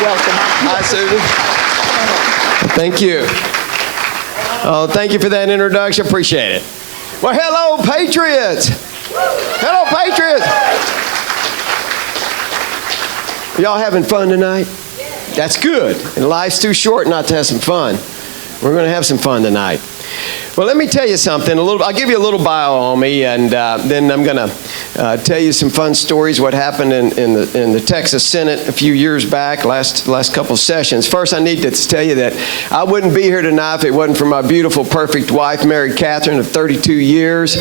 Welcome. Hi, Susan. Thank you. Oh, thank you for that introduction. Appreciate it. Well, hello, Patriots. Hello, Patriots. Y'all having fun tonight? That's good. And life's too short not to have some fun. We're going to have some fun tonight. Well, let me tell you something. I'll give you a little bio on me, and then I'm going to tell you some fun stories. What happened in the Texas Senate a few years back, last couple sessions. First, I need to tell you that I wouldn't be here tonight if it wasn't for my beautiful, perfect wife, Mary Catherine, of 32 years.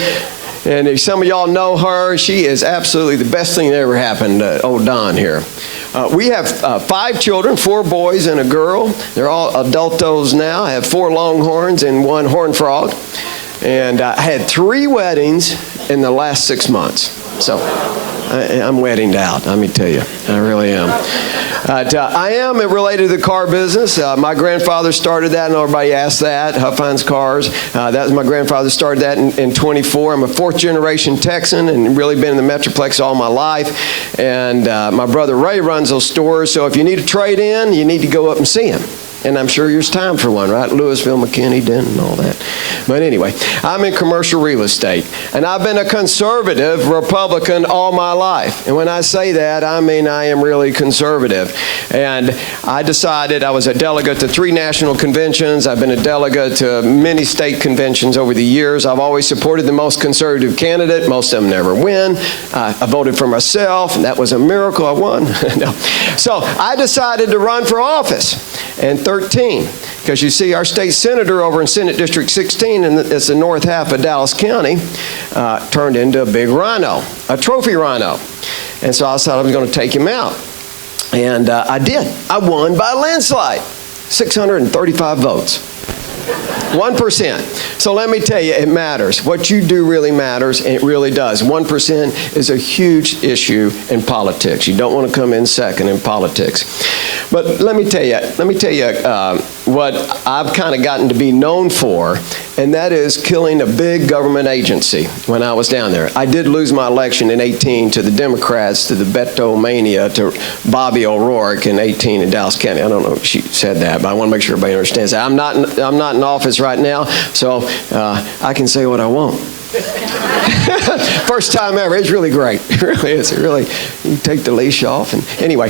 And if some of y'all know her, she is absolutely the best thing that ever happened to old Don here. We have 5 children, 4 boys and a girl. They're all adultos now. I have 4 longhorns and 1 horned frog. And I had 3 weddings in the last 6 months. So I'm weddinged out, let me tell you. I really am. I am related to the car business. My grandfather started that, and everybody asked that, Huffines Cars. That was my grandfather started that in 24. I'm a 4th generation Texan and really been in the Metroplex all my life. And my brother Ray runs those stores, so if you need a trade-in, you need to go up and see him. And I'm sure there's time for one, right? Louisville, McKinney, Denton, and all that. But anyway, I'm in commercial real estate. And I've been a conservative Republican all my life. And when I say that, I mean I am really conservative. And I decided I was a delegate to 3 national conventions. I've been a delegate to many state conventions over the years. I've always supported the most conservative candidate. Most of them never win. I voted for myself, and that was a miracle. I won. No. So I decided to run for office. And 13, because you see our state senator over in Senate District 16, and it's the north half of Dallas County, turned into a big rhino, a trophy rhino. And so I thought I was going to take him out. And I did. I won by a landslide, 635 votes. 1%. So let me tell you, it matters. What you do really matters, and it really does. 1% is a huge issue in politics. You don't want to come in second in politics. But let me tell you what I've kind of gotten to be known for, and that is killing a big government agency when I was down there. I did lose my election in 18 to the Democrats, to the Beto Mania, to Bobby O'Rourke in 18 in Dallas County. I don't know if she said that, but I want to make sure everybody understands that. I'm not in office right now, so I can say what I want. First time ever. It's really great. It really is. It really, you take the leash off. And anyway,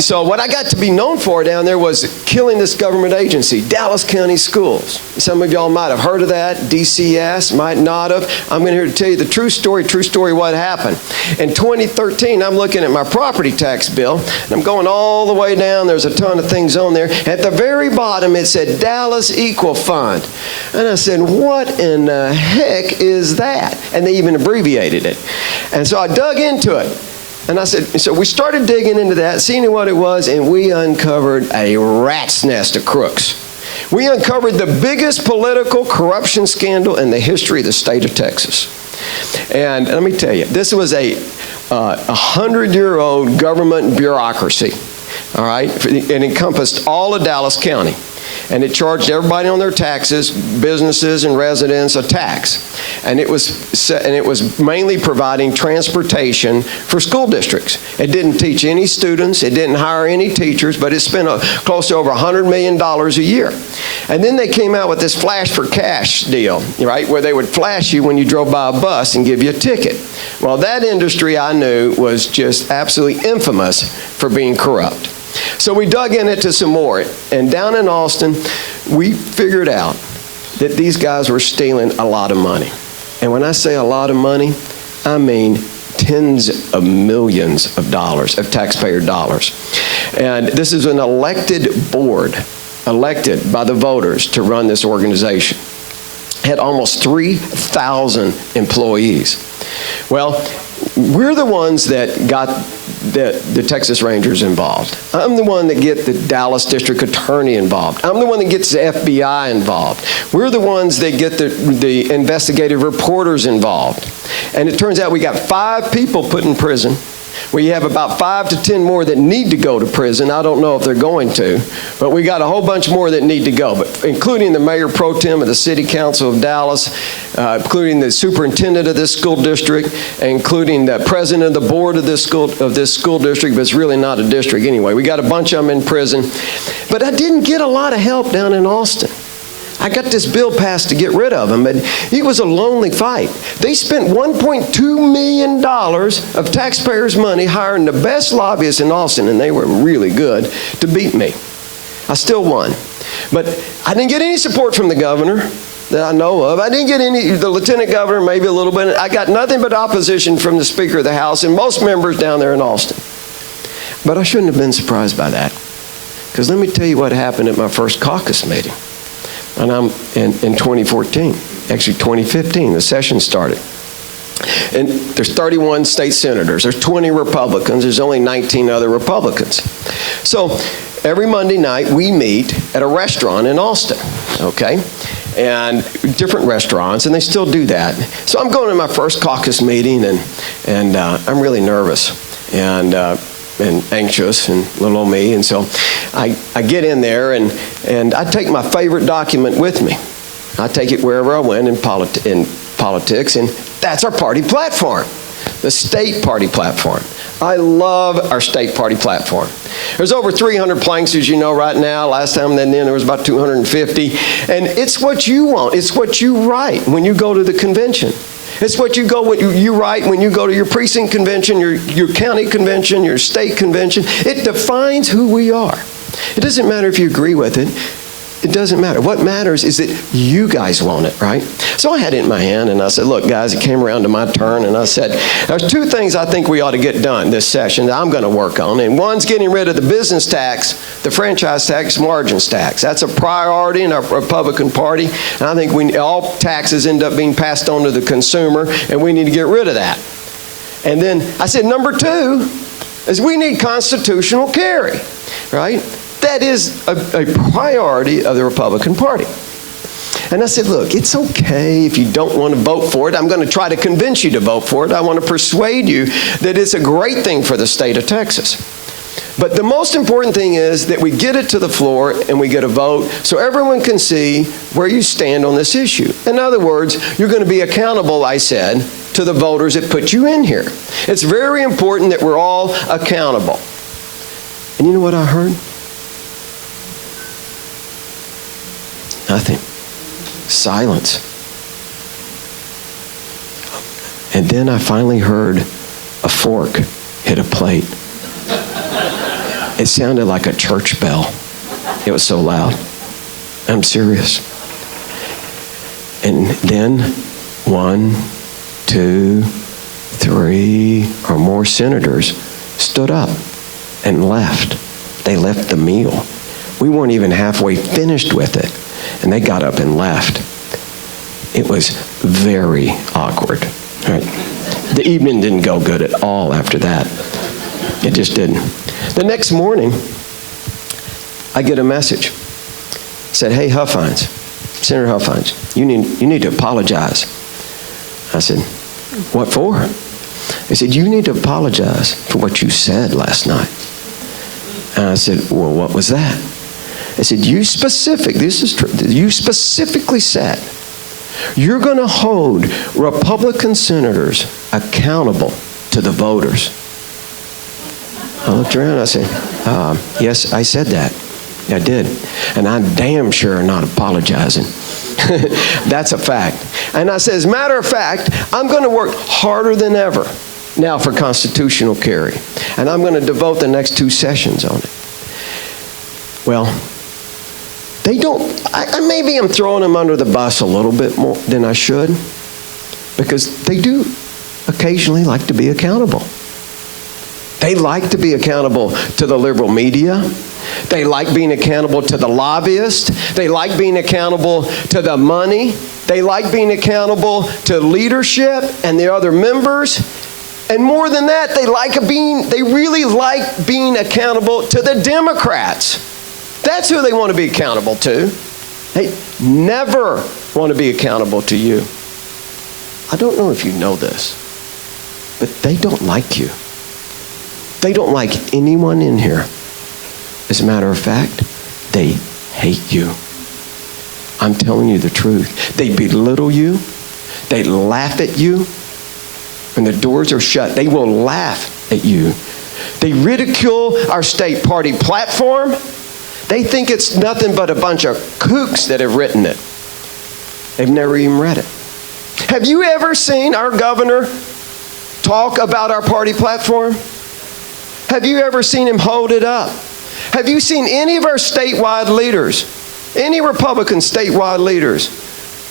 so what I got to be known for down there was killing this government agency, Dallas County Schools. Some of y'all might have heard of that, DCS, might not have. I'm going here to tell you the true story what happened. In 2013, I'm looking at my property tax bill, and I'm going all the way down. There's a ton of things on there. At the very bottom, it said Dallas Equal Fund. And I said, what in the heck is that? And they even abbreviated it. And so I dug into it. And I said, so we started digging into that, seeing what it was, and we uncovered a rat's nest of crooks. We uncovered the biggest political corruption scandal in the history of the state of Texas. And let me tell you, this was a 100-year-old government bureaucracy, all right? It encompassed all of Dallas County. And it charged everybody on their taxes, businesses and residents, a tax. And it was mainly providing transportation for school districts. It didn't teach any students, it didn't hire any teachers, but it spent close to over $100 million a year. And then they came out with this flash for cash deal, right, where they would flash you when you drove by a bus and give you a ticket. Well, that industry I knew was just absolutely infamous for being corrupt. So we dug in it some more, and down in Austin, we figured out that these guys were stealing a lot of money. And when I say a lot of money, I mean tens of millions of dollars, of taxpayer dollars. And this is an elected board, elected by the voters to run this organization. Had almost 3,000 employees. Well, we're the ones that got the Texas Rangers involved. I'm the one that get the Dallas District Attorney involved. I'm the one that gets the FBI involved. We're the ones that get the investigative reporters involved. And it turns out we got 5 people put in prison We have about 5 to 10 more that need to go to prison. I don't know if they're going to, but we got a whole bunch more that need to go, but including the mayor pro tem of the city council of Dallas, including the superintendent of this school district, including the president of the board of this school district, but it's really not a district anyway. We got a bunch of them in prison, but I didn't get a lot of help down in Austin. I got this bill passed to get rid of them, but it was a lonely fight. They spent $1.2 million of taxpayers' money hiring the best lobbyists in Austin, and they were really good, to beat me. I still won. But I didn't get any support from the governor that I know of. I didn't get the lieutenant governor, maybe a little bit. I got nothing but opposition from the Speaker of the House and most members down there in Austin. But I shouldn't have been surprised by that, because let me tell you what happened at my first caucus meeting. And I'm in 2014, actually 2015, the session started. And there's 31 state senators, there's 20 Republicans, there's only 19 other Republicans. So every Monday night we meet at a restaurant in Austin, okay? And different restaurants, and they still do that. So I'm going to my first caucus meeting, and I'm really nervous and anxious and little old me. And so I get in there, and I take my favorite document with me. I take it wherever I went in politics, and that's our party platform, the state party platform. I love our state party platform. There's over 300 planks, as you know, right now. Last time then there was about 250. And it's what you want. It's what you write when you go to the convention. It's what you write when you go to your precinct convention, your county convention, your state convention. It defines who we are. It doesn't matter if you agree with it. It doesn't matter. What matters is that you guys want it, right? So I had it in my hand, and I said, look, guys, it came around to my turn, and I said, there's 2 things I think we ought to get done this session that I'm going to work on. And one's getting rid of the business tax, the franchise tax, margins tax. That's a priority in our Republican Party. And I think all taxes end up being passed on to the consumer, and we need to get rid of that. And then I said, number 2 is we need constitutional carry, right? That is a priority of the Republican Party. And I said, look, it's okay if you don't want to vote for it. I'm going to try to convince you to vote for it. I want to persuade you that it's a great thing for the state of Texas. But the most important thing is that we get it to the floor and we get a vote so everyone can see where you stand on this issue. In other words, you're going to be accountable, I said, to the voters that put you in here. It's very important that we're all accountable. And you know what I heard? Nothing. Silence. And then I finally heard a fork hit a plate. It sounded like a church bell. It was so loud. I'm serious. And then 1, 2, 3 or more senators stood up and left. They left the meal. We weren't even halfway finished with it. And they got up and left. It was very awkward. Right? The evening didn't go good at all after that. It just didn't. The next morning, I get a message. It said, hey, Huffines, Senator Huffines, you need to apologize. I said, what for? They said, you need to apologize for what you said last night. And I said, well, what was that? They said, you specifically said, you're going to hold Republican senators accountable to the voters. I looked around and I said, yes, I said that. I did. And I'm damn sure not apologizing. That's a fact. And I said, as a matter of fact, I'm going to work harder than ever now for constitutional carry. And I'm going to devote the next 2 sessions on it. Well, they don't, maybe I'm throwing them under the bus a little bit more than I should, because they do occasionally like to be accountable. They like to be accountable to the liberal media. They like being accountable to the lobbyists. They like being accountable to the money. They like being accountable to leadership and the other members. And more than that, they really like being accountable to the Democrats. That's who they want to be accountable to. They never want to be accountable to you. I don't know if you know this, but they don't like you. They don't like anyone in here. As a matter of fact, they hate you. I'm telling you the truth. They belittle you. They laugh at you. When the doors are shut, they will laugh at you. They ridicule our state party platform. They think it's nothing but a bunch of kooks that have written it. They've never even read it. Have you ever seen our governor talk about our party platform? Have you ever seen him hold it up? Have you seen any of our statewide leaders, any Republican statewide leaders,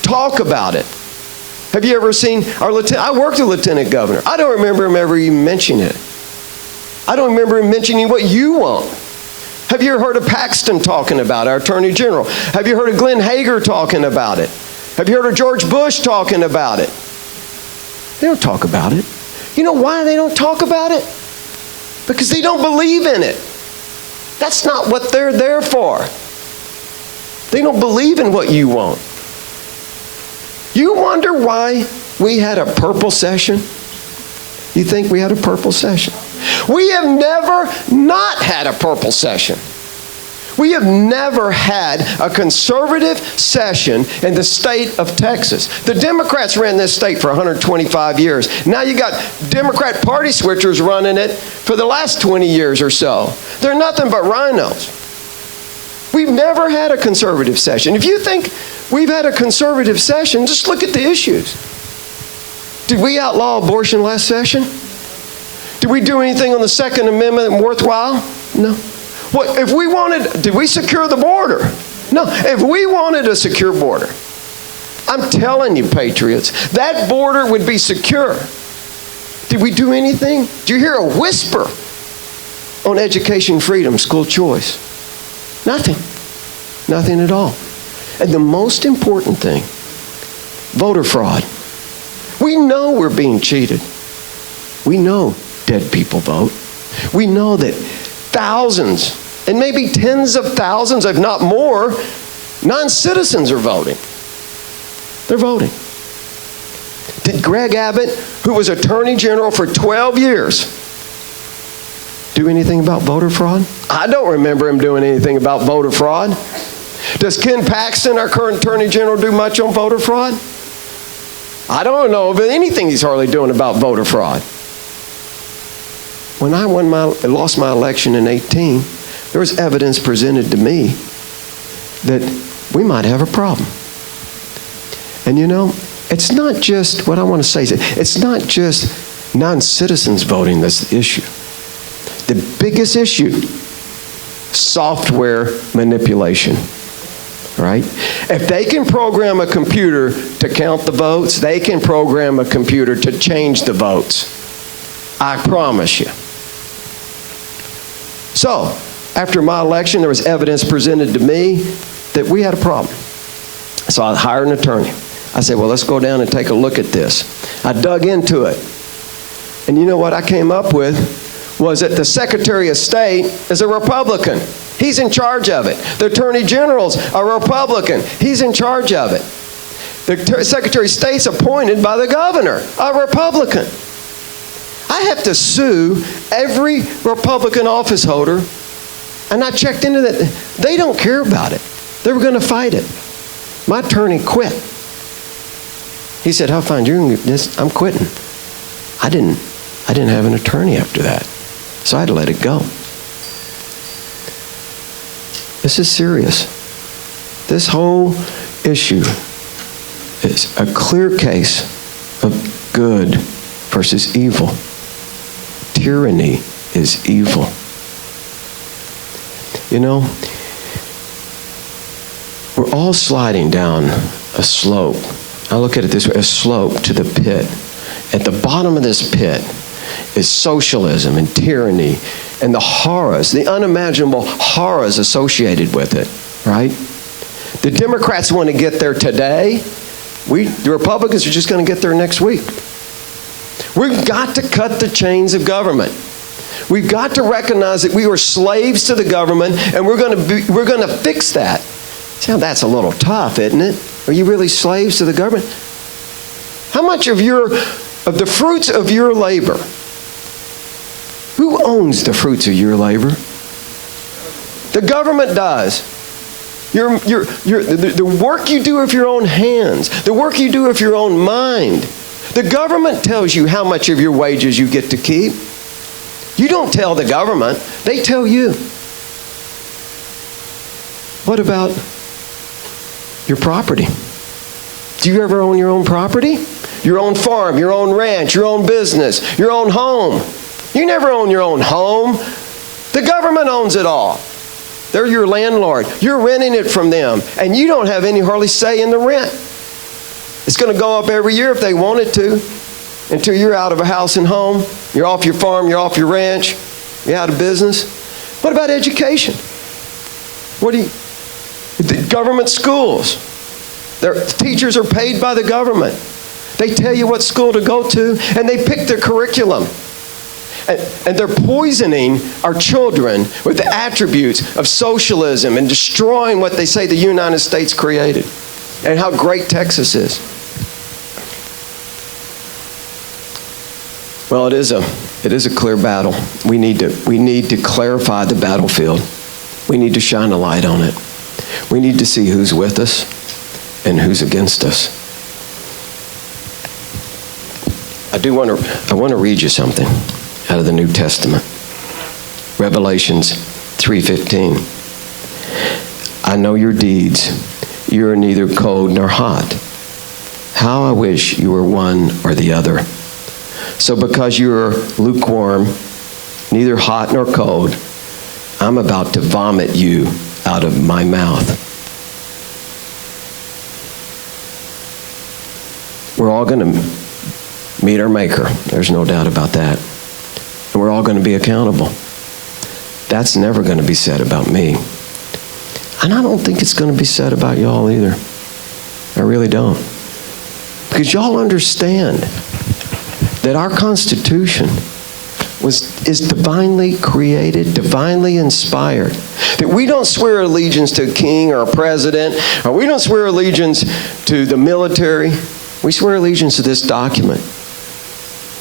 talk about it? Have you ever seen our lieutenant? I worked with Lieutenant Governor. I don't remember him ever even mentioning it. I don't remember him mentioning what you want. Have you ever heard of Paxton talking about it, our Attorney General? Have you heard of Glenn Hager talking about it? Have you heard of George Bush talking about it? They don't talk about it. You know why they don't talk about it? Because they don't believe in it. That's not what they're there for. They don't believe in what you want. You wonder why we had a purple session? You think we had a purple session? We have never not had a purple session. We have never had a conservative session in the state of Texas. The Democrats ran this state for 125 years. Now you got Democrat party switchers running it for the last 20 years or so. They're nothing but rhinos. We've never had a conservative session. If you think we've had a conservative session, just look at the issues. Did we outlaw abortion last session? Did we do anything on the Second Amendment worthwhile? No. What if we wanted, did we secure the border? No. If we wanted a secure border, I'm telling you, patriots, that border would be secure. Did we do anything? Do you hear a whisper on education freedom, school choice? Nothing. Nothing at all. And the most important thing, voter fraud. We know we're being cheated. We know dead people vote. We know that thousands, and maybe tens of thousands, if not more, non-citizens are voting. They're voting. Did Greg Abbott, who was Attorney General for 12 years, do anything about voter fraud? I don't remember him doing anything about voter fraud. Does Ken Paxton, our current Attorney General, do much on voter fraud? I don't know of anything he's hardly doing about voter fraud. When I lost my election in 18, there was evidence presented to me that we might have a problem. And you know, it's not just, what I want to say is, it's not just non-citizens voting that's the issue. The biggest issue, software manipulation, right? If they can program a computer to count the votes, they can program a computer to change the votes. I promise you. So, after my election, there was evidence presented to me that we had a problem. So I hired an attorney. I said, well, let's go down and take a look at this. I dug into it. And you know what I came up with? Was that the Secretary of State is a Republican. He's in charge of it. The Attorney General's a Republican. He's in charge of it. The Secretary of State's appointed by the governor, a Republican. I have to sue every Republican office holder, and I checked into that. They don't care about it. They were going to fight it. My attorney quit. He said, Huffines, I'm quitting. I didn't have an attorney after that, so I had to let it go. This is serious. This whole issue is a clear case of good versus evil. Tyranny is evil. You know, we're all sliding down a slope. I look at it this way, a slope to the pit. At the bottom of this pit is socialism and tyranny and the horrors, the unimaginable horrors associated with it, right? The Democrats want to get there today. The Republicans are just going to get there next week. We've got to cut the chains of government. We've got to recognize that we were slaves to the government, and we're going to fix that. See, that's a little tough, isn't it? Are you really slaves to the government? How much of the fruits of your labor? Who owns the fruits of your labor? The government does. The work you do with your own hands, the work you do with your own mind. The government tells you how much of your wages you get to keep. You don't tell the government, they tell you. What about your property? Do you ever own your own property? Your own farm, your own ranch, your own business, your own home. You never own your own home. The government owns it all. They're your landlord. You're renting it from them, and you don't have any hardly say in the rent. It's going to go up every year if they want it to, until you're out of a house and home. You're off your farm, you're off your ranch, you're out of business. What about education? The government schools. Their teachers are paid by the government. They tell you what school to go to, and they pick their curriculum. And they're poisoning our children with the attributes of socialism and destroying what they say the United States created and how great Texas is. Well, it is a clear battle. We need to clarify the battlefield. We need to shine a light on it. We need to see who's with us and who's against us. I want to read you something out of the New Testament. Revelations 3:15. I know your deeds. You are neither cold nor hot. How I wish you were one or the other. So because you are lukewarm, neither hot nor cold, I'm about to vomit you out of my mouth. We're all going to meet our Maker. There's no doubt about that. And we're all going to be accountable. That's never going to be said about me. And I don't think it's going to be said about y'all either. I really don't. Because y'all understand that our Constitution is divinely created, divinely inspired. That we don't swear allegiance to a king or a president, or we don't swear allegiance to the military. We swear allegiance to this document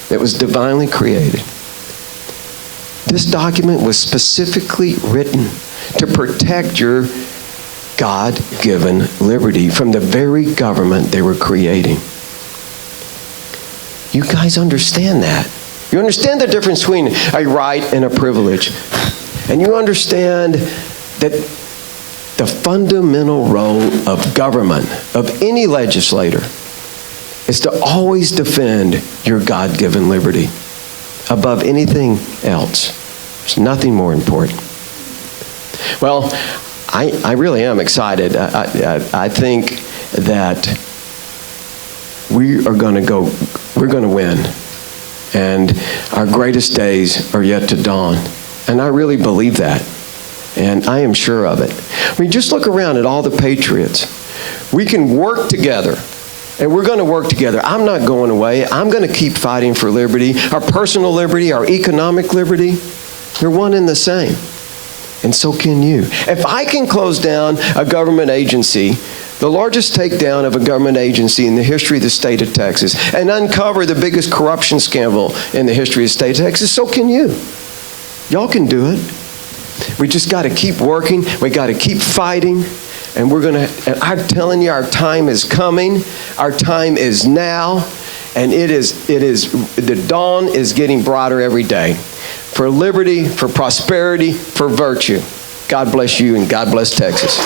that was divinely created. This document was specifically written to protect your God-given liberty from the very government they were creating. You guys understand that. You understand the difference between a right and a privilege. And you understand that the fundamental role of government, of any legislator, is to always defend your God-given liberty above anything else. There's nothing more important. Well, I really am excited. I think that we're going to win. And our greatest days are yet to dawn. And I really believe that. And I am sure of it. I mean, just look around at all the patriots. We can work together. And we're going to work together. I'm not going away. I'm going to keep fighting for liberty. Our personal liberty, our economic liberty, they're one and the same. And so can you. If I can close down a government agency, the largest takedown of a government agency in the history of the state of Texas, and uncover the biggest corruption scandal in the history of the state of Texas, so can you. Y'all can do it. We just got to keep working. We got to keep fighting. And I'm telling you, our time is coming. Our time is now. And the dawn is getting brighter every day. For liberty, for prosperity, for virtue. God bless you and God bless Texas.